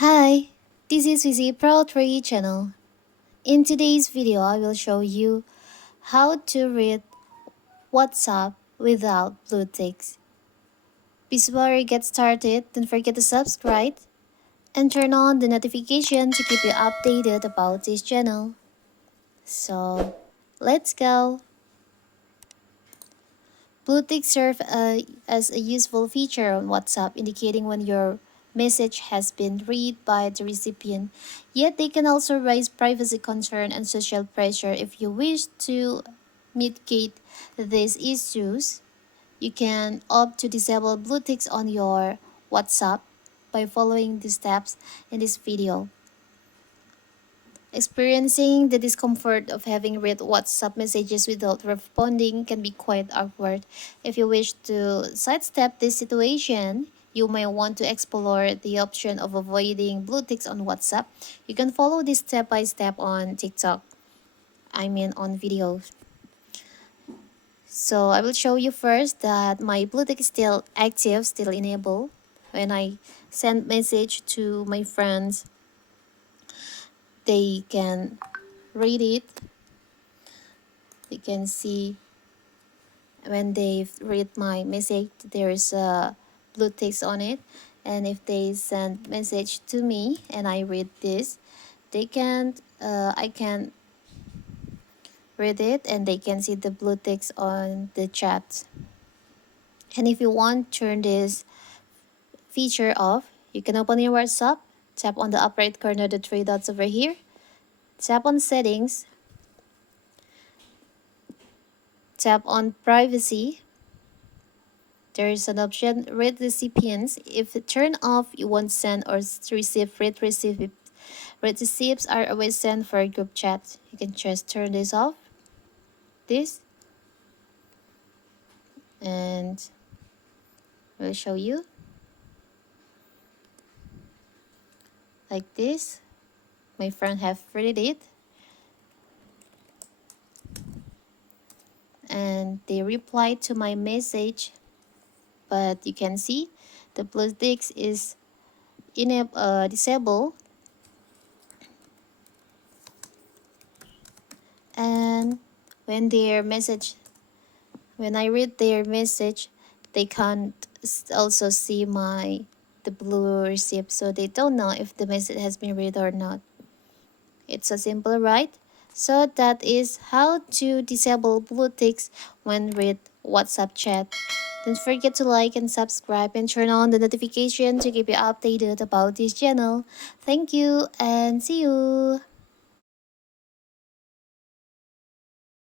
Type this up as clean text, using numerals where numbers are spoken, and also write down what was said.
Hi, this is Vizi Pro 3 channel. In today's video, I will show you how to read WhatsApp without blue ticks. Before we get started, don't forget to subscribe and turn on the notification to keep you updated about this channel. So, let's go. Blue ticks serve as a useful feature on WhatsApp, indicating when your message has been read by the recipient. Yet they can also raise privacy concern and social pressure. If you wish to mitigate these issues, you can opt to disable blue ticks on your WhatsApp by following the steps in this video. Experiencing the discomfort of having read WhatsApp messages without responding can be quite awkward. If you wish to sidestep this situation, you may want to explore the option of avoiding blue ticks on WhatsApp. You can follow this step by step on TikTok, on videos. So I will show you first that my blue tick is still active, still enabled. When I send message to my friends, they can read it. They can see when they read my message there's a blue text on it, and if they send message to me and I read this, they can I can read it and they can see the blue text on the chat. And if you want to turn this feature off, you can open your WhatsApp, tap on the upper right corner the three dots over here, tap on settings, tap on privacy. There is an option read recipients. If turned off, you won't send or receive read recipients. Read receipts are always sent for a group chat. You can just turn this off, this, and we'll show you like this. My friend have read it and they replied to my message, but you can see the blue ticks is disabled, and when their message when I read their message, they can't also see the blue receipt, so they don't know if the message has been read or not. It's so simple, right? So that is how to disable blue ticks when read WhatsApp chat. Don't forget to like and subscribe and turn on the notification to keep you updated about this channel. Thank you and see you.